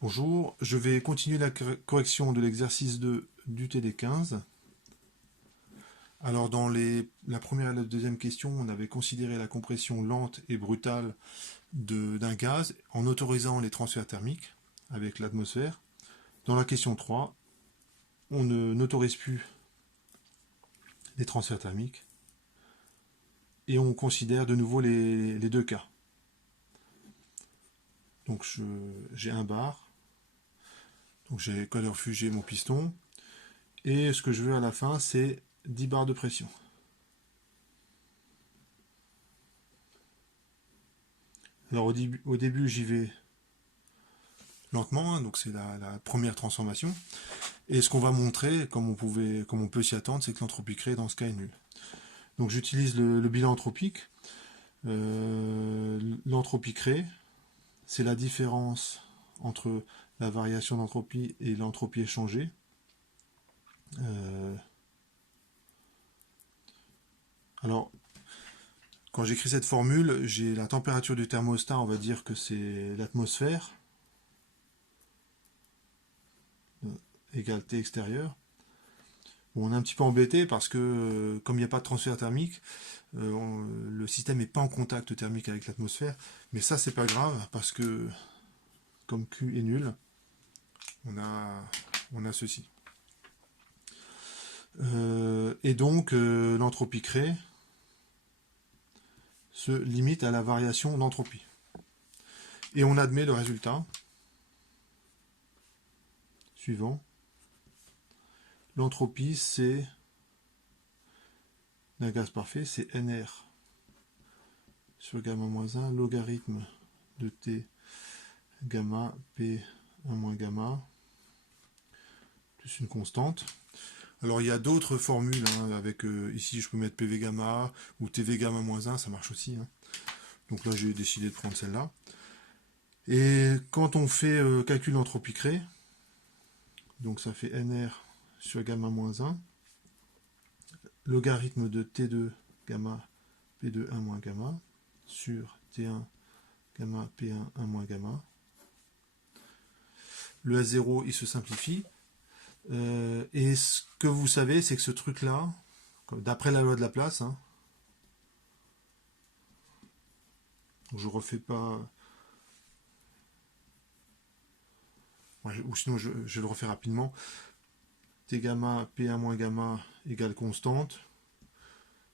Bonjour, je vais continuer la correction de l'exercice 2 du TD15. Alors la première et la deuxième question, on avait considéré la compression lente et brutale d'un gaz en autorisant les transferts thermiques avec l'atmosphère. Dans la question 3, on n'autorise plus les transferts thermiques et on considère de nouveau les deux cas. Donc j'ai un bar, donc j'ai colorfugé mon piston, et ce que je veux à la fin, c'est 10 bars de pression. Alors au début j'y vais lentement, hein, donc c'est la première transformation. Et ce qu'on va montrer, comme on peut s'y attendre, c'est que l'entropie créée dans ce cas est nulle. Donc j'utilise le bilan anthropique. L'entropie créée, c'est la différence entre la variation d'entropie et l'entropie échangée. Alors, quand j'écris cette formule, j'ai la température du thermostat, on va dire que c'est l'atmosphère, égale T extérieur. Bon, on est un petit peu embêté parce que, comme il n'y a pas de transfert thermique, le système n'est pas en contact thermique avec l'atmosphère. Mais ça, c'est pas grave parce que, comme Q est nul, on a ceci. Et donc, l'entropie créée se limite à la variation d'entropie. Et on admet le résultat suivant. L'entropie, c'est d'un gaz parfait, c'est NR sur gamma moins 1, logarithme de T gamma P1 moins gamma, plus une constante. Alors il y a d'autres formules, hein, avec ici je peux mettre PV gamma ou TV gamma moins 1, ça marche aussi. Hein. Donc là j'ai décidé de prendre celle-là. Et quand on fait calcul d'entropie créée, donc ça fait NR sur gamma moins 1, logarithme de T2 gamma P2 1 moins gamma sur T1 gamma P1 1 moins gamma. Le S0 il se simplifie. Et ce que vous savez, c'est que ce truc-là, d'après la loi de Laplace, hein, je refais pas, ou sinon je le refais rapidement. T gamma P1 moins gamma égale constante.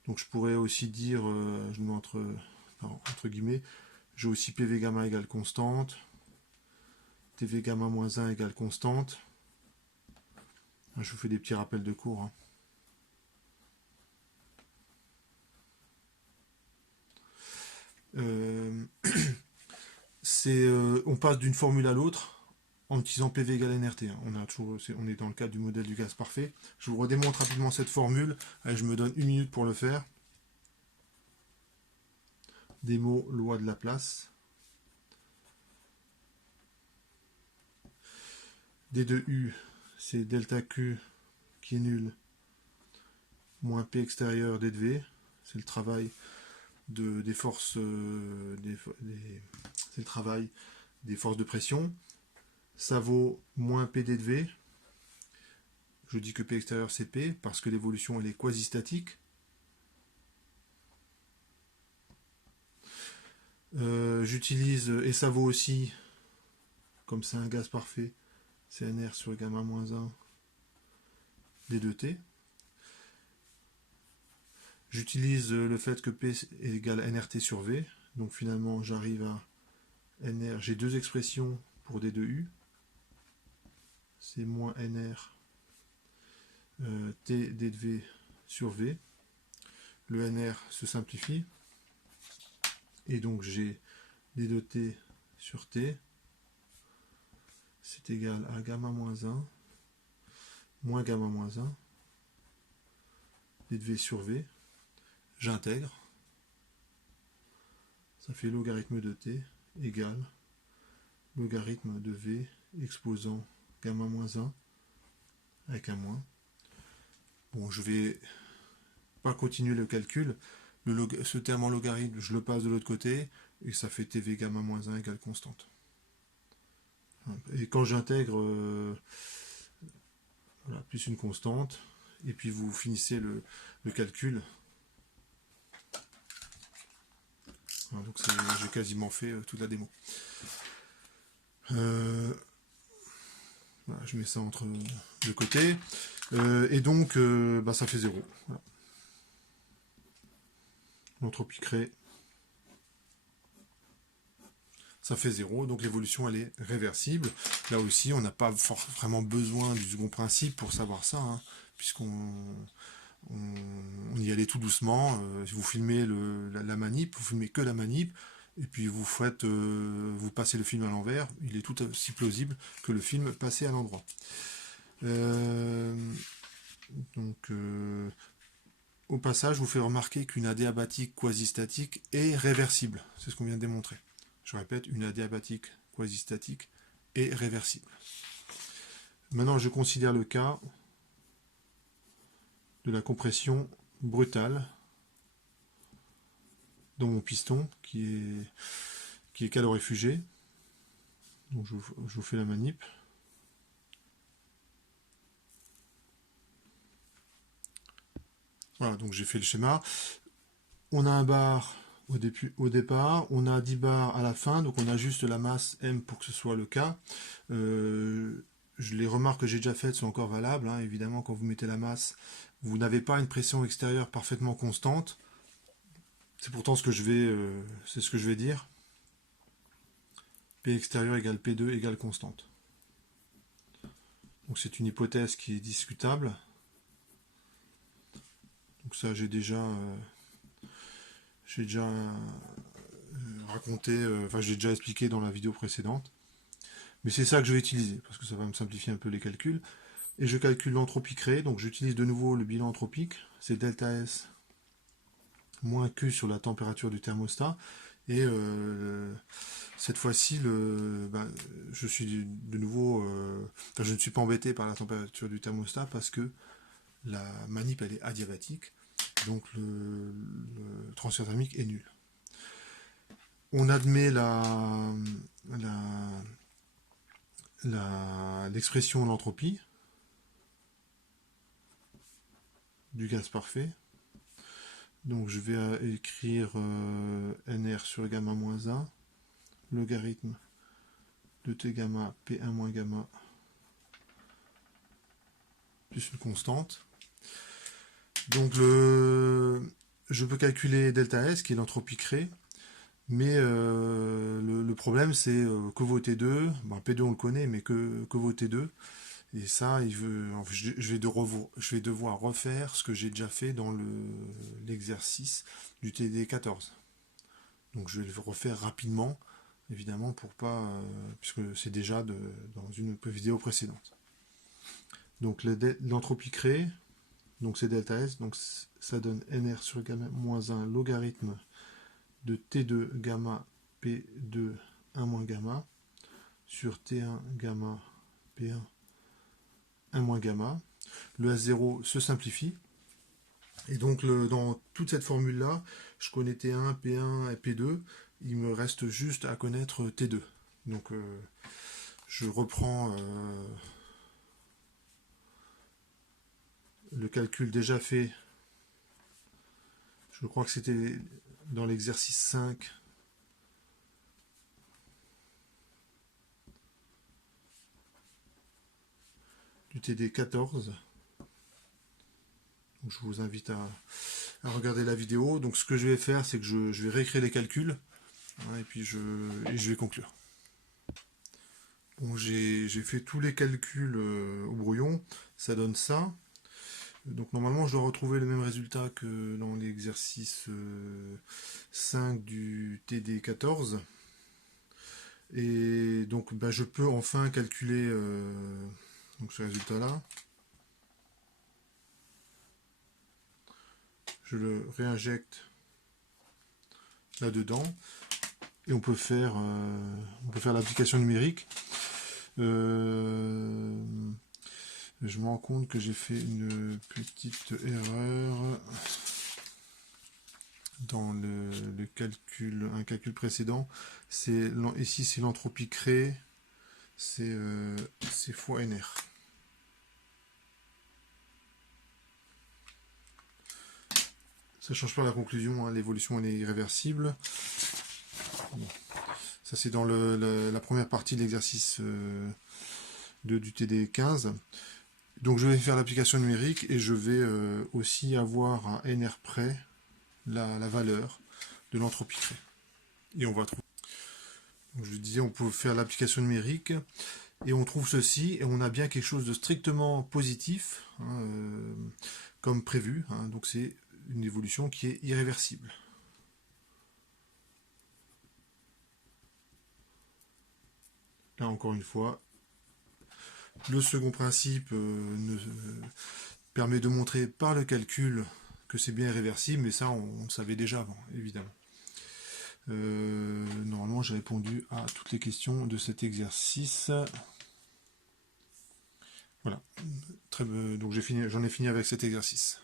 Donc je pourrais aussi dire, je mets entre guillemets, j'ai aussi PV gamma égale constante, TV gamma moins 1 égale constante. Je vous fais des petits rappels de cours. Hein. On passe d'une formule à l'autre en utilisant PV égale NRT. Hein. On est dans le cadre du modèle du gaz parfait. Je vous redémontre rapidement cette formule. Allez, je me donne 1 minute pour le faire. Démo loi de Laplace. D de U, c'est delta Q qui est nul, moins P extérieur D de V. C'est le travail des forces, c'est le travail des forces de pression. Ça vaut moins PD de V. Je dis que P extérieur c'est P parce que l'évolution elle est quasi-statique. J'utilise, et ça vaut aussi, comme c'est un gaz parfait, CNR sur gamma moins 1 D2T. J'utilise le fait que P est égal à NRT sur V. Donc finalement j'arrive à NR. J'ai deux expressions pour D2U. C'est moins NR T D de V sur V. Le NR se simplifie. Et donc j'ai D de T sur T. C'est égal à gamma moins 1 moins gamma moins 1 D de V sur V. J'intègre. Ça fait logarithme de T égale logarithme de V exposant gamma moins 1 avec un moins. Bon, je vais pas continuer le calcul. Ce terme en logarithme, je le passe de l'autre côté et ça fait TV gamma moins 1 égale constante. Et quand j'intègre voilà, plus une constante, et puis vous finissez le calcul. Voilà, donc j'ai quasiment fait toute la démo. Voilà, je mets ça entre de côté. Et donc, bah, ça fait 0. Voilà. L'entropie créée, ça fait 0. Donc l'évolution, elle est réversible. Là aussi, on n'a pas vraiment besoin du second principe pour savoir ça, hein, puisqu'on y allait tout doucement. Si vous filmez la manip, vous filmez que la manip, et puis vous passez le film à l'envers, il est tout aussi plausible que le film passé à l'endroit. Donc, au passage, je vous fais remarquer qu'une adiabatique quasi-statique est réversible. C'est ce qu'on vient de démontrer. Je répète, une adiabatique quasi-statique est réversible. Maintenant, je considère le cas de la compression brutale dans mon piston qui est calorifugé. Donc, je vous fais la manip. Voilà, donc j'ai fait le schéma. On a un bar au départ, on a 10 bars à la fin, donc on ajuste la masse M pour que ce soit le cas. Les remarques que j'ai déjà faites sont encore valables. Hein. Évidemment, quand vous mettez la masse, vous n'avez pas une pression extérieure parfaitement constante. C'est pourtant ce que je vais dire. P extérieur égale P2 égale constante. Donc c'est une hypothèse qui est discutable. Donc ça, j'ai déjà raconté, enfin j'ai déjà expliqué dans la vidéo précédente. Mais c'est ça que je vais utiliser, parce que ça va me simplifier un peu les calculs. Et je calcule l'entropie créée, donc j'utilise de nouveau le bilan anthropique, c'est delta S moins Q sur la température du thermostat. Et cette fois-ci, je suis de nouveau, je ne suis pas embêté par la température du thermostat parce que la manip elle est adiabatique, donc le transfert thermique est nul. On admet l'expression de l'entropie du gaz parfait. Donc je vais écrire NR sur gamma moins 1, logarithme de T gamma P1 moins gamma plus une constante. Donc je peux calculer delta S qui est l'entropie créée, mais le problème c'est que vaut T2, bon, P2 on le connaît, mais que vaut T2. Et ça, je vais devoir refaire ce que j'ai déjà fait dans l'exercice du TD14. Donc je vais le refaire rapidement, évidemment, pour pas, puisque c'est déjà dans une vidéo précédente. Donc l'entropie créée, donc c'est delta S, donc ça donne NR sur gamma moins 1 logarithme de T2 gamma P2 1 moins gamma sur T1 gamma P1 1 moins gamma. Le S0 se simplifie. Et donc dans toute cette formule-là, je connais T1, P1 et P2. Il me reste juste à connaître T2. Donc je reprends le calcul déjà fait. Je crois que c'était dans l'exercice 5. Du TD14. Donc, je vous invite à regarder la vidéo. Donc ce que je vais faire, c'est que je vais réécrire les calculs. Hein, et puis je vais conclure. Bon, j'ai fait tous les calculs au brouillon. Ça donne ça. Donc normalement je dois retrouver le même résultat que dans l'exercice 5 du TD14. Et donc je peux enfin calculer donc ce résultat là. Je le réinjecte là-dedans et on peut faire l'application numérique. Je me rends compte que j'ai fait une petite erreur dans un calcul précédent. Ici c'est l'entropie créée c'est fois NR. Ça ne change pas la conclusion, hein, l'évolution elle est irréversible. Bon. Ça c'est dans la première partie de l'exercice du TD 15. Donc je vais faire l'application numérique et je vais aussi avoir à NR près la valeur de l'entropie crée. Et on va trouver. Donc je disais, on peut faire l'application numérique et on trouve ceci et on a bien quelque chose de strictement positif, hein, comme prévu. Hein, donc c'est une évolution qui est irréversible. Là encore une fois, le second principe permet de montrer par le calcul que c'est bien irréversible, mais ça on le savait déjà avant, évidemment. Normalement j'ai répondu à toutes les questions de cet exercice. Voilà. Donc j'en ai fini avec cet exercice.